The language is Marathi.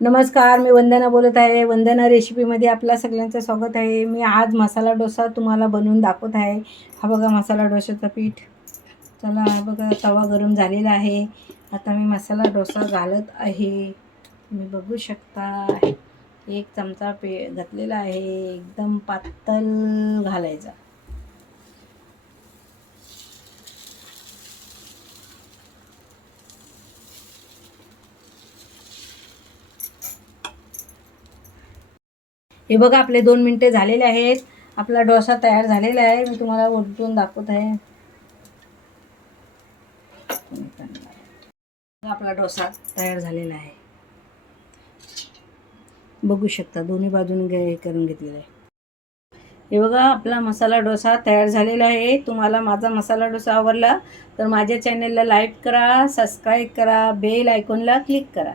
नमस्कार, मी वंदना बोलत आहे. वंदना रेसिपीमध्ये आपल्या सगळ्यांचं स्वागत आहे. मी आज मसाला डोसा तुम्हाला बनवून दाखवत आहे. हा बघा मसाला डोशाचं पीठ. चला, हा बघा तवा गरम झालेला आहे. आता मी मसाला डोसा घालत आहे. तुम्ही बघू शकता. 1 चमचा घातलेला आहे. एकदम पातळ घालायचा. हे बघा आपले 2 मिनिटे झालेले आहेत. आपला डोसा तयार झालेला आहे. मी तुम्हाला उलटून दाखवत आहे. आपला डोसा तयार झालेला आहे. बघू शकता दोन्ही बाजूने करून घेतलेला आहे. हे बघा आपला मसाला डोसा तयार झालेला आहे. तुम्हाला माझा मसाला डोसा आवडला तर माझ्या चॅनलला लाईक करा, सबस्क्राईब करा, बेल आयकॉनला क्लिक करा.